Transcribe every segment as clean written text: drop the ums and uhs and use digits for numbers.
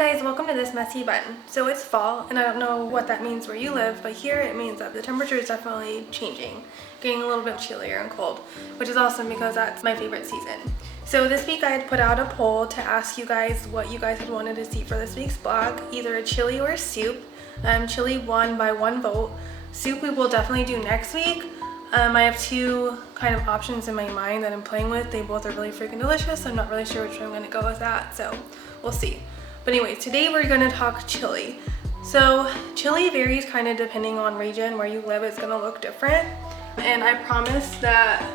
guys, welcome to this messy bun. So it's fall, and I don't know what that means where you live, but here it means that the temperature is definitely changing, getting a little bit chillier and cold, which is awesome because that's my favorite season. So this week I had put out a poll to ask you guys what you guys had wanted to see for this week's vlog, either a chili or a soup. Chili won by 1 vote. Soup we will definitely do next week. I have 2 kind of options in my mind that I'm playing with. They both are really freaking delicious. I'm not really sure which one I'm going to go with that, so we'll see. But anyway, today we're going to talk chili. So chili varies kind of depending on region where you live. It's going to look different. And I promise that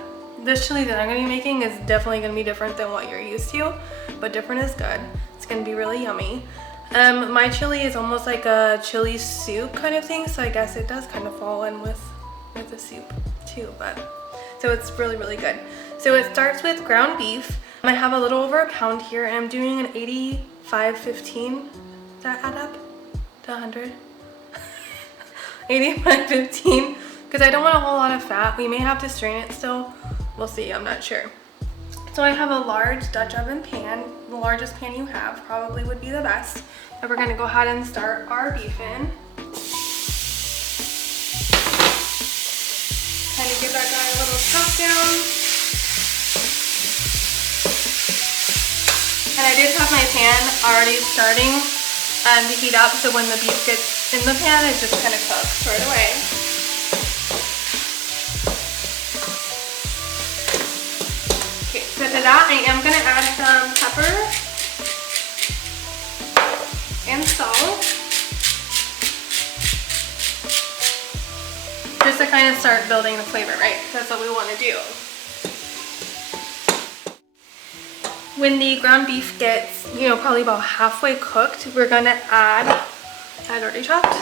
this chili that I'm going to be making is definitely going to be different than what you're used to. But different is good. It's going to be really yummy. My chili is almost like a chili soup kind of thing. So I guess it does kind of fall in with the soup too. But so it's really, really good. So it starts with ground beef. I have a little over a pound here, and I'm doing an 85-15. Does that add up to 100? 85-15, because I don't want a whole lot of fat. We may have to strain it still. We'll see, I'm not sure. So I have a large Dutch oven pan. The largest pan you have probably would be the best. And we're gonna go ahead and start our beef in. Kind of give that guy a little chop down. And I did have my pan already starting to heat up, so when the beef gets in the pan, it just kind of cooks right away. Okay, so to that, I am going to add some pepper and salt, just to kind of start building the flavor, right? That's what we want to do. When the ground beef gets, probably about halfway cooked, we're gonna add, I'd already chopped,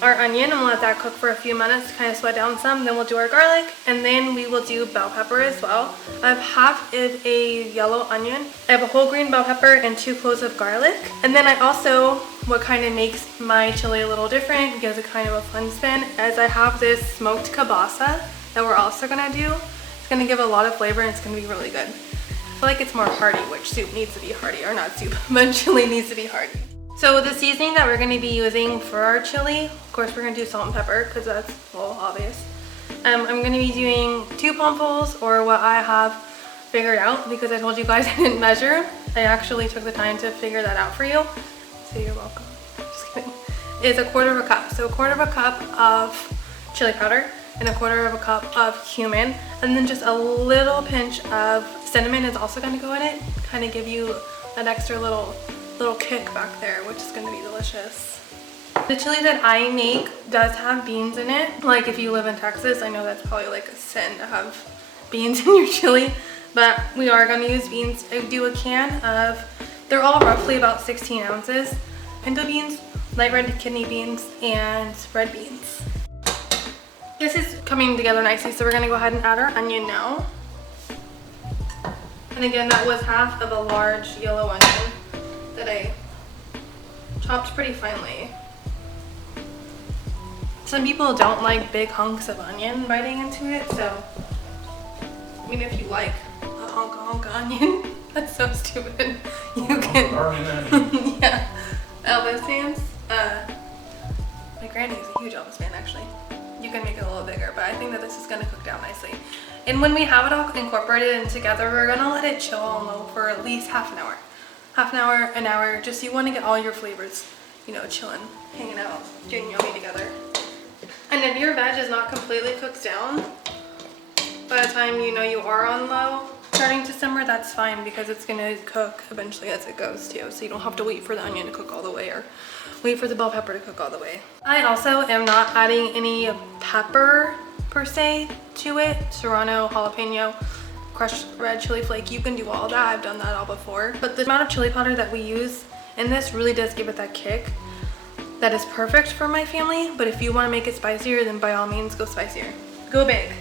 our onion, and we'll let that cook for a few minutes to kind of sweat down some. Then we'll do our garlic, and then we will do bell pepper as well. I have half of a yellow onion. I have a whole green bell pepper and 2 cloves of garlic. And then I also, what kind of makes my chili a little different, gives it kind of a fun spin, is I have this smoked kielbasa that we're also gonna do. It's gonna give a lot of flavor, and it's gonna be really good. I feel like it's more hearty, which soup needs to be hearty, or not soup, but chili needs to be hearty. So the seasoning that we're going to be using for our chili, of course we're going to do salt and pepper because that's, well, obvious. I'm going to be doing 2 palmfuls, or what I have figured out, because I told you guys I didn't measure. I actually took the time to figure that out for you, so you're welcome. Just kidding. It's 1/4 cup. So 1/4 cup of chili powder and 1/4 cup of cumin, and then just a little pinch of cinnamon is also going to go in it, kind of give you an extra little kick back there, which is going to be delicious. The chili that I make does have beans in it. Like if you live in Texas, I know that's probably like a sin to have beans in your chili, but we are going to use beans. I do a can of, they're all roughly about 16 ounces, pinto beans, light red kidney beans, and red beans. This is coming together nicely, so we're going to go ahead and add our onion now. And again, that was half of a large yellow onion that I chopped pretty finely. Some people don't like big hunks of onion biting into it, so I mean, if you like a hunk of onion, that's so stupid. You can, yeah. Elvis fans. My granny is a huge Elvis fan, actually. You can make it a little bigger, but I think that this is gonna cook down nicely. And when we have it all incorporated and together, we're gonna let it chill on low for at least half an hour. Half an hour, an hour, just you wanna get all your flavors, chilling, hanging out, getting yummy together. And if your veg is not completely cooked down, by the time you are on low, starting to simmer, that's fine, because it's gonna cook eventually as it goes too. So you don't have to wait for the onion to cook all the way, or wait for the bell pepper to cook all the way. I also am not adding any pepper per se to it. Serrano, jalapeno, crushed red chili flake, you can do all that. I've done that all before. But the amount of chili powder that we use in this really does give it that kick that is perfect for my family. But if you want to make it spicier, then by all means go spicier. Go big.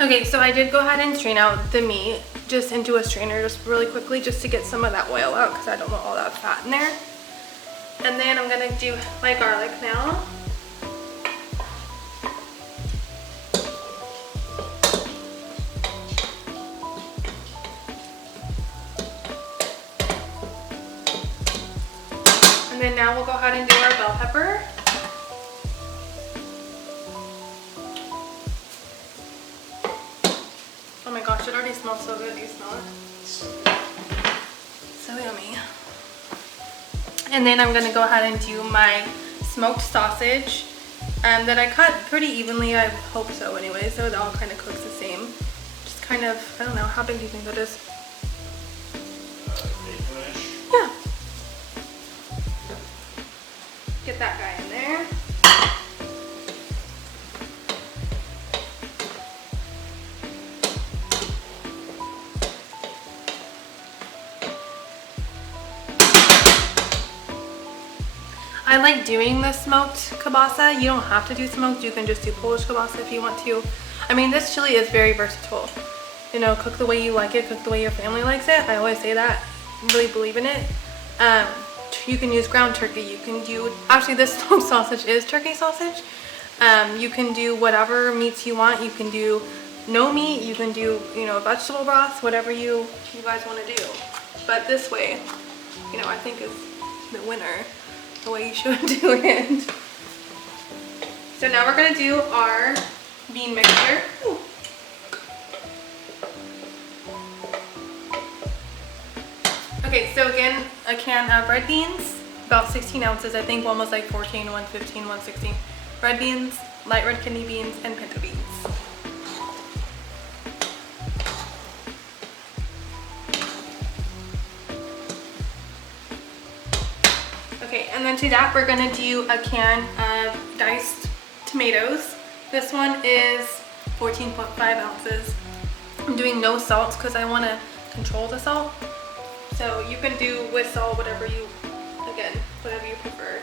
Okay, so I did go ahead and strain out the meat just into a strainer just really quickly, just to get some of that oil out, because I don't want all that fat in there. And then I'm gonna do my garlic now. And then now we'll go ahead and do our bell pepper. Oh my gosh, it already smells so good. Do you smell it? So yummy. And then I'm gonna go ahead and do my smoked sausage that I cut pretty evenly. I hope so anyway, so it all kind of cooks the same. Just kind of, I don't know, how big do you think that is? Yeah. Get that guy in there. I like doing the smoked kielbasa. You don't have to do smoked. You can just do Polish kielbasa if you want to. I mean, this chili is very versatile. You know, cook the way you like it, cook the way your family likes it. I always say that. I really believe in it. You can use ground turkey. You can do, actually this smoked sausage is turkey sausage. You can do whatever meats you want. You can do no meat. You can do, you know, vegetable broth, whatever you guys want to do. But this way, you know, I think is the winner. The way you should do it. So now we're gonna do our bean mixture. Ooh. Okay, so again, a can of red beans, about 16 ounces. I think one was like 14, 115, 116. Red beans, light red kidney beans, and pinto beans. Okay, and then to that we're gonna do a can of diced tomatoes. This one is 14.5 ounces. I'm doing no salt because I want to control the salt. So you can do with salt whatever you, again, whatever you prefer.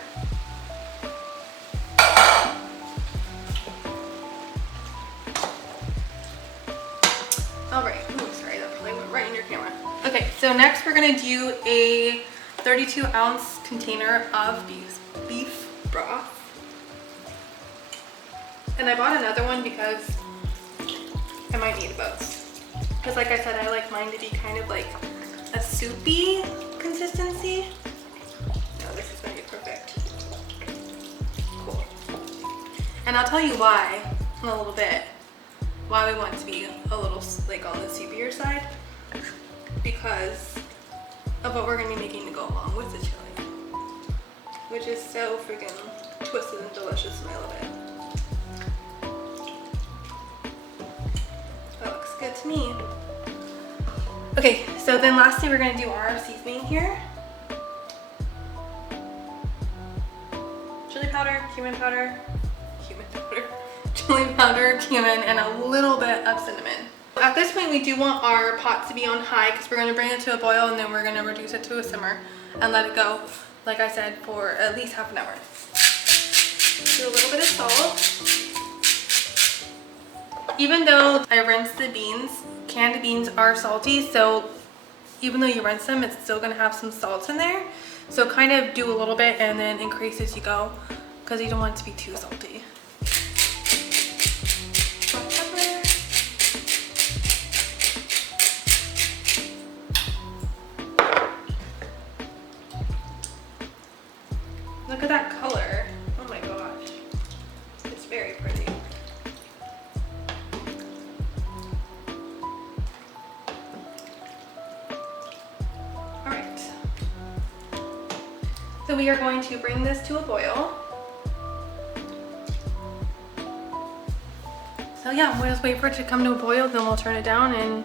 Alright, oh sorry, that probably went right in your camera. Okay, so next we're gonna do a 32-ounce container of beef broth. And I bought another one because I might need both. Because like I said, I like mine to be kind of like a soupy consistency. Oh, this is gonna be perfect. Cool. And I'll tell you why in a little bit, why we want it to be a little like on the soupier side. Because of what we're gonna be making to go along with the chili, which is so freaking twisted and delicious, and I love it. That looks good to me. Okay, so then lastly we're gonna do our seasoning here. Chili powder, cumin powder, chili powder, cumin, and a little bit of cinnamon. At this point, we do want our pot to be on high because we're going to bring it to a boil and then we're going to reduce it to a simmer and let it go, like I said, for at least half an hour. Do a little bit of salt. Even though I rinsed the beans, canned beans are salty, so even though you rinse them, it's still going to have some salt in there. So kind of do a little bit and then increase as you go because you don't want it to be too salty. Look at that color. Oh my gosh. It's very pretty. Alright. So we are going to bring this to a boil. So yeah, we'll just wait for it to come to a boil, then we'll turn it down and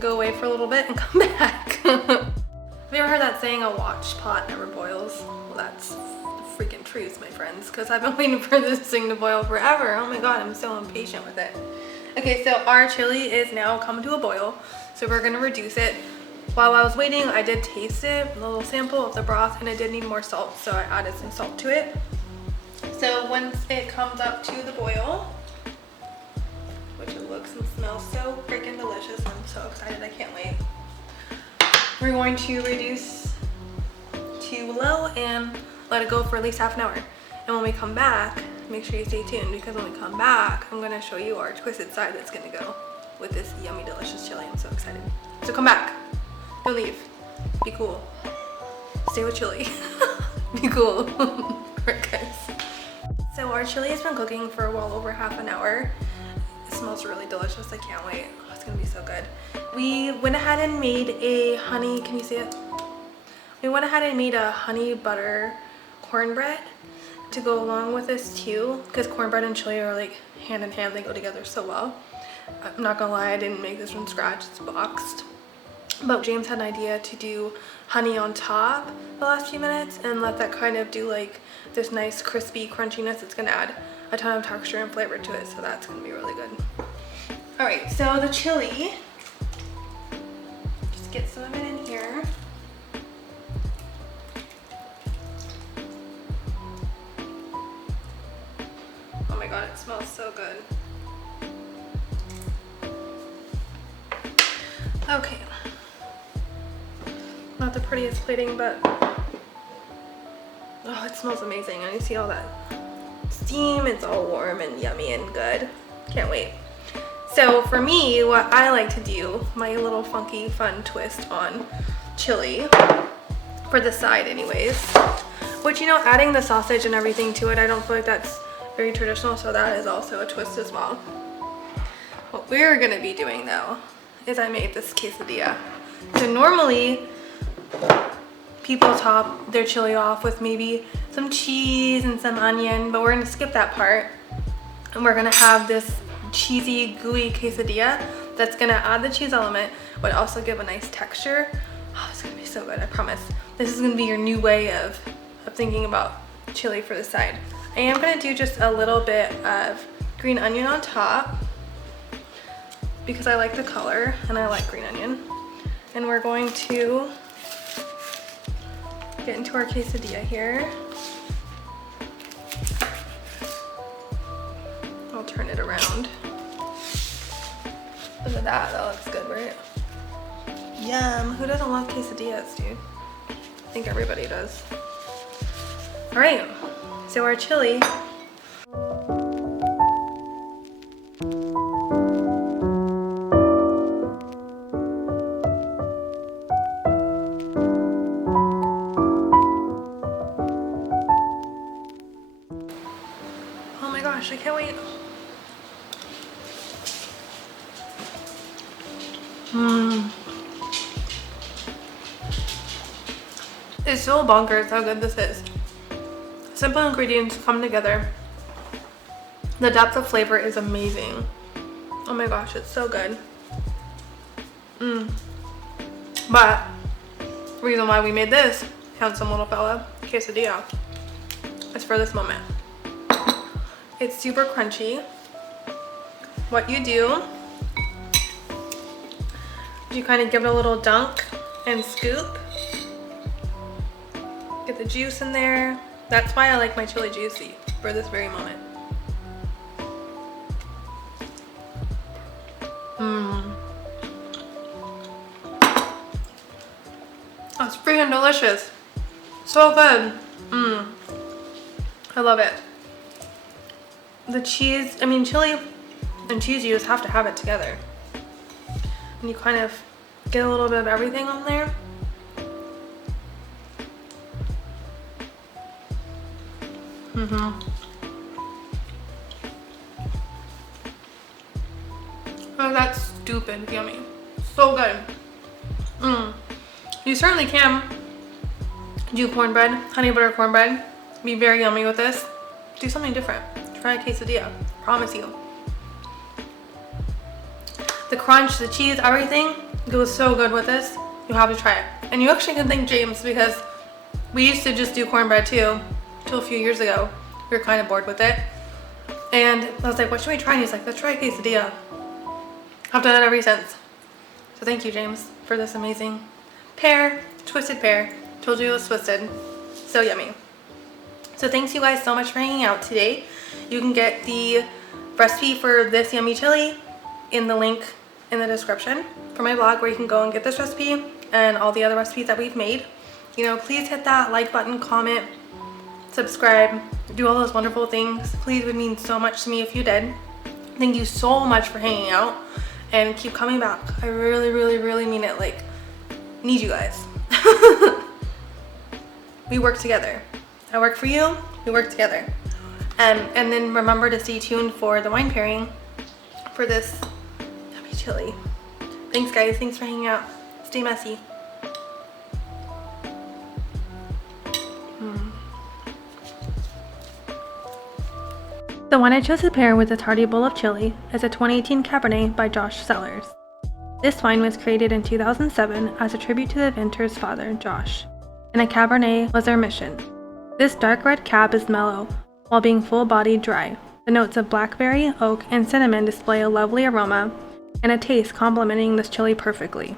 go away for a little bit and come back. Have you ever heard that saying, a watch pot never boils? Well, that's the freaking truth, my friends, because I've been waiting for this thing to boil forever. Oh my god, I'm so impatient with it. Okay, so our chili is now come to a boil, so we're gonna reduce it. While I was waiting, I did taste it, a little sample of the broth, and it did need more salt, so I added some salt to it. So once it comes up to the boil, which it looks and smells so freaking delicious, I'm so excited, I can't wait. We're going to reduce to low and let it go for at least half an hour. And when we come back, make sure you stay tuned because when we come back, I'm gonna show you our twisted side that's gonna go with this yummy, delicious chili. I'm so excited. So come back, don't leave, be cool, stay with chili. Be cool. Alright guys. So our chili has been cooking for well over half an hour. It smells really delicious. I can't wait. Oh, it's gonna be so good. We went ahead and made a honey, can you see it? We went ahead and made a honey butter cornbread to go along with this too, because cornbread and chili are like hand in hand. They go together so well. I'm not gonna lie, I didn't make this from scratch. It's boxed. But James had an idea to do honey on top the last few minutes and let that kind of do like this nice crispy crunchiness. It's gonna add a ton of texture and flavor to it, so that's gonna be really good. All right, so the chili, just get some of it in here. Oh my god, it smells so good. Okay. Not the prettiest plating, but oh, it smells amazing. And you see all that steam. It's all warm and yummy and good. Can't wait. So for me, what I like to do, my little funky fun twist on chili, for the side anyways, which, you know, adding the sausage and everything to it, I don't feel like that's very traditional, so that is also a twist as well. What we're gonna be doing though is I made this quesadilla. So normally people top their chili off with maybe some cheese and some onion, but we're gonna skip that part and we're gonna have this cheesy gooey quesadilla that's gonna add the cheese element but also give a nice texture. Oh, it's gonna be so good, I promise. This is gonna be your new way of thinking about chili for the side. I am gonna do just a little bit of green onion on top because I like the color and I like green onion. And we're going to get into our quesadilla here. I'll turn it around. Look at that, that looks good, right? Yum, who doesn't love quesadillas, dude? I think everybody does. All right, so our chili. Oh my gosh, I can't wait. It's so bonkers how good this is. Simple ingredients come together. The depth of flavor is amazing. Oh my gosh, it's so good. But the reason why we made this handsome little fella quesadilla is for this moment. It's super crunchy. What you do is you kind of give it a little dunk and scoop. Get the juice in there. That's why I like my chili juicy for this very moment. That's freaking delicious. So good. I love it. The cheese, I mean, chili and cheese, you just have to have it together. And you kind of get a little bit of everything on there. Oh, that's stupid yummy. So good. You certainly can do cornbread, honey butter cornbread. Be very yummy with this. Do something different. Try a quesadilla. Promise you. The crunch, the cheese, everything goes so good with this. You have to try it. And you actually can thank James because we used to just do cornbread too, till a few years ago. We were kind of bored with it. And I was like, what should we try? And he's like, let's try a quesadilla. I've done it ever since. So thank you, James, for this amazing pear, twisted pear. Told you it was twisted. So yummy. So thanks you guys so much for hanging out today. You can get the recipe for this yummy chili in the link in the description for my blog where you can go and get this recipe and all the other recipes that we've made. You know, please hit that like button, comment, subscribe, do all those wonderful things. Please, would mean so much to me if you did. Thank you so much for hanging out and keep coming back. I really, really, really mean it. Like, need you guys. We work together. I work for you, we work together. And then remember to stay tuned for the wine pairing for this yummy chili. Thanks guys, thanks for hanging out. Stay messy. The wine I chose to pair with this hearty bowl of chili is a 2018 Cabernet by Josh Cellars. This wine was created in 2007 as a tribute to the inventor's father, Josh, and a Cabernet was their mission. This dark red cab is mellow, while being full-bodied dry. The notes of blackberry, oak, and cinnamon display a lovely aroma and a taste complementing this chili perfectly.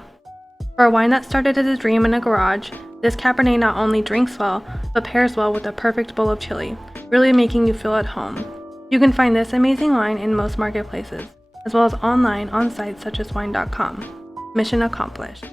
For a wine that started as a dream in a garage, this Cabernet not only drinks well, but pairs well with a perfect bowl of chili, really making you feel at home. You can find this amazing wine in most marketplaces, as well as online on sites such as wine.com. Mission accomplished.